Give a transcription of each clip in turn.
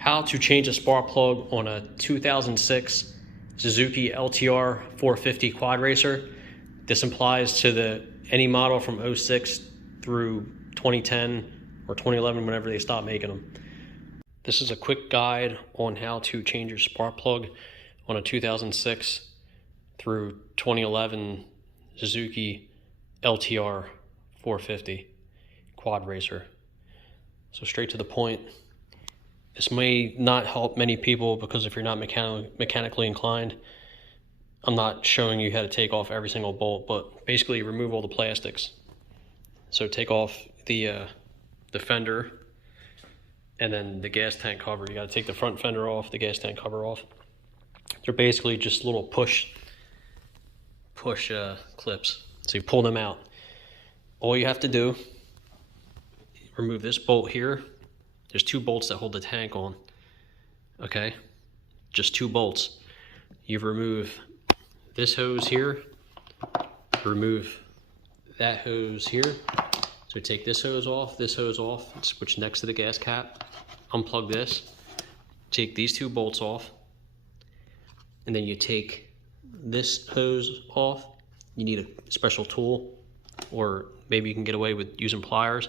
How to change a spark plug on a 2006 Suzuki LTR 450 QuadRacer. This applies to any model from 06 through 2010 or 2011, whenever they stopped making them. This is a quick guide on how to change your spark plug on a 2006 through 2011 Suzuki LTR 450 QuadRacer. So straight to the point. This may not help many people because if you're not mechanically inclined, I'm not showing you how to take off every single bolt, but basically remove all the plastics. So take off the fender and then the gas tank cover. You got to take the front fender off, the gas tank cover off. They're basically just little push clips. So you pull them out. All you have to do, remove this bolt here. There's two bolts that hold the tank on, okay? Just two bolts. You remove this hose here, remove that hose here. So take this hose off, switch next to the gas cap, unplug this, take these two bolts off, and then you take this hose off. You need a special tool, or maybe you can get away with using pliers.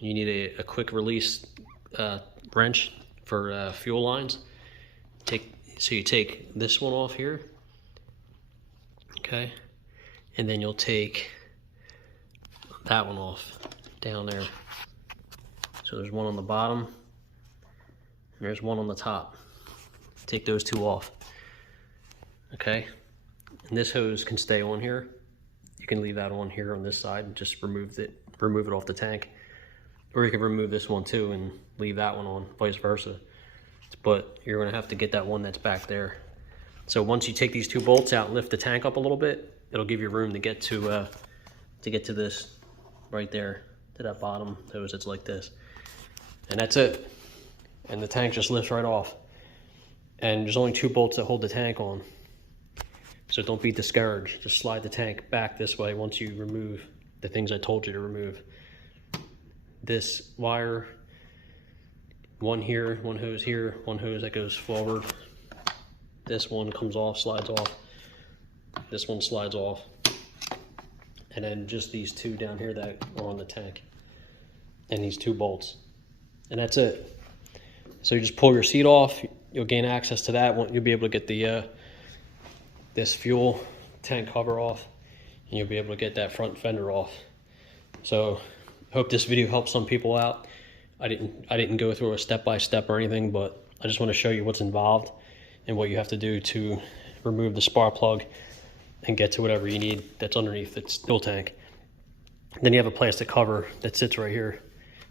You need a quick release wrench for fuel lines. So you take this one off here, okay, and then you'll take that one off down there. So there's one on the bottom and there's one on the top. Take those two off, okay, and this hose can stay on here. You can leave that on here on this side and just remove it off the tank. Or you can remove this one too and leave that one on, vice versa. But you're gonna have to get that one that's back there. So once you take these two bolts out and lift the tank up a little bit, it'll give you room to get to this right there, to that bottom hose that's like this. And that's it. And the tank just lifts right off. And there's only two bolts that hold the tank on. So don't be discouraged. Just slide the tank back this way once you remove the things I told you to remove. This wire, one here, one hose here, one hose that goes forward. This one comes off, slides off. This one slides off. And then just these two down here that are on the tank. And these two bolts. And that's it. So you just pull your seat off, you'll gain access to that. You'll be able to get the this fuel tank cover off, and you'll be able to get that front fender off. So hope this video helps some people out. I didn't go through a step-by-step or anything, but I just want to show you what's involved and what you have to do to remove the spark plug and get to whatever you need that's underneath its fuel tank. Then you have a plastic cover that sits right here.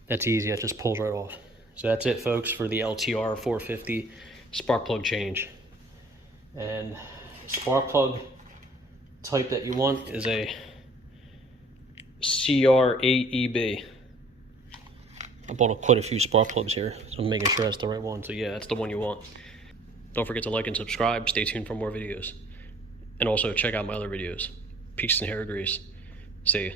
That's easy, that just pulls right off. So that's it, folks, for the LTR 450 spark plug change. And the spark plug type that you want is a CR8EB. I bought quite a few spark plugs here, so I'm making sure that's the right one. So yeah, that's the one you want. Don't forget to like and subscribe. Stay tuned for more videos. And also check out my other videos. Peace and hair grease. See ya.